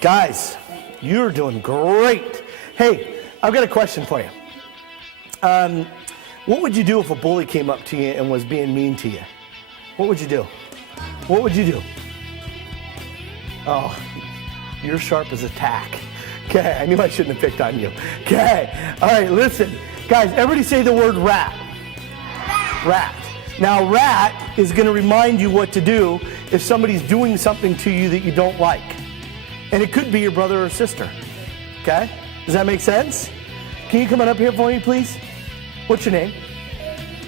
Guys, you're doing great. Hey, I've got a question for you. What would you do if a bully came up to you and was being mean to you? What would you do? What would you do? Oh, you're sharp as a tack. Okay, I knew I shouldn't have picked on you. Okay, all right, listen. Guys, everybody say the word rat. Rat. Now, rat is going to remind you what to do if somebody's doing something to you that you don't like. And it could be your brother or sister. Okay? Does that make sense? Can you come on up here for me, please? What's your name?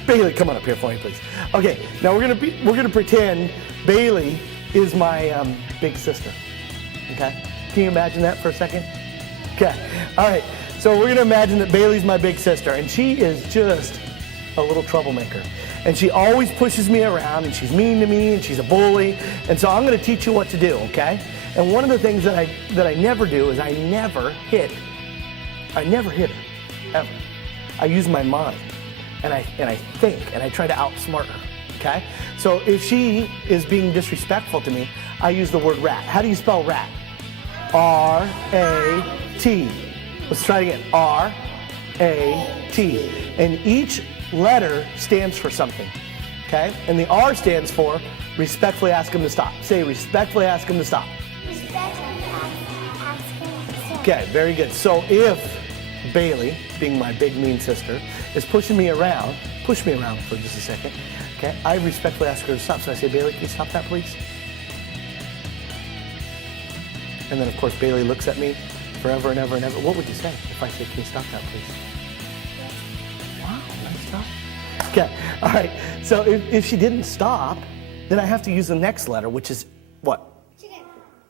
Bailey, come on up here for me, please. Okay, now we're gonna pretend Bailey is my big sister. Okay? Can you imagine that for a second? Okay. All right. So we're gonna imagine that Bailey's my big sister, and she is just a little troublemaker. And she always pushes me around, and she's mean to me, and she's a bully. And so I'm gonna teach you what to do, okay? And one of the things that I never do is I never hit her, ever. I use my mind, and I think, and I try to outsmart her, okay? So if she is being disrespectful to me, I use the word rat. How do you spell rat? R-A-T. Let's try it again. R-A-T. And each letter stands for something, okay? And the R stands for respectfully ask him to stop. Say, respectfully ask him to stop. Okay, very good. So if Bailey, being my big mean sister, is pushing me around, push me around for just a second, okay? I respectfully ask her to stop. So I say, Bailey, can you stop that, please? And then, of course, Bailey looks at me forever and ever and ever. What would you say if I say, can you stop that, please? Wow, nice stop. Okay, all right. So if she didn't stop, then I have to use the next letter, which is what?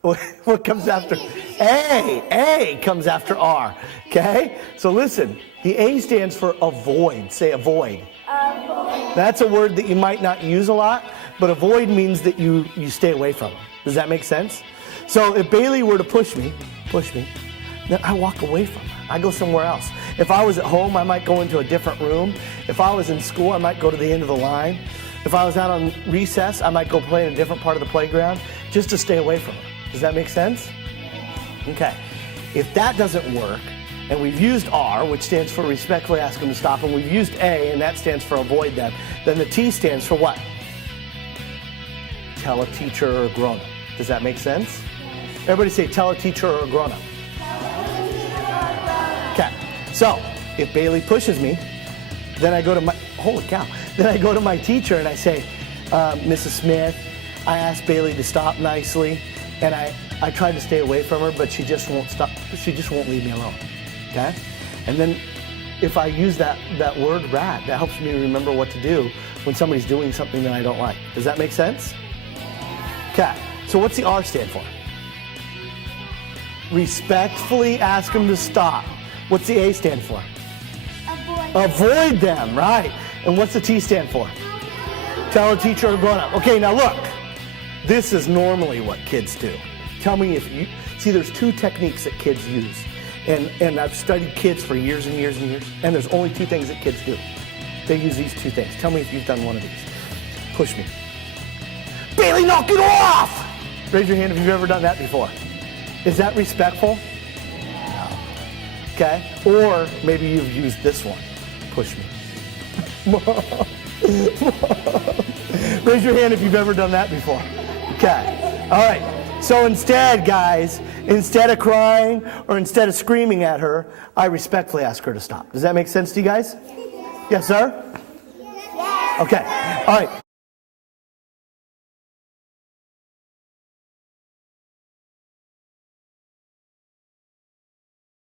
What comes after? A. A comes after R. Okay? So listen, the A stands for avoid. Say avoid. Avoid. That's a word that you might not use a lot, but avoid means that you stay away from. Does that make sense? So if Bailey were to push me, then I walk away from her. I go somewhere else. If I was at home, I might go into a different room. If I was in school, I might go to the end of the line. If I was out on recess, I might go play in a different part of the playground just to stay away from her. Does that make sense? Okay. If that doesn't work, and we've used R, which stands for respectfully ask them to stop, and we've used A, and that stands for avoid them, then the T stands for what? Tell a teacher or a grown-up. Does that make sense? Everybody say tell a teacher or a grown-up. Okay. So, if Bailey pushes me, then I go to my, holy cow, then I go to my teacher and I say, Mrs. Smith, I asked Bailey to stop nicely, and I tried to stay away from her, but she just won't stop. She just won't leave me alone, okay? And then if I use that word rat, that helps me remember what to do when somebody's doing something that I don't like. Does that make sense? Okay, so what's the R stand for? Respectfully ask them to stop. What's the A stand for? Avoid. Avoid them, right. And what's the T stand for? Tell a teacher or grown-up. Okay, now look. This is normally what kids do. Tell me if you, see there's two techniques that kids use. And I've studied kids for years and years and years, and there's only two things that kids do. They use these two things. Tell me if you've done one of these. Push me. Bailey, knock it off! Raise your hand if you've ever done that before. Is that respectful? No. Okay? Or maybe you've used this one. Push me. Raise your hand if you've ever done that before. Okay. All right. So instead, guys, instead of crying or instead of screaming at her, I respectfully ask her to stop. Does that make sense to you guys? Yes, sir? Okay. All right.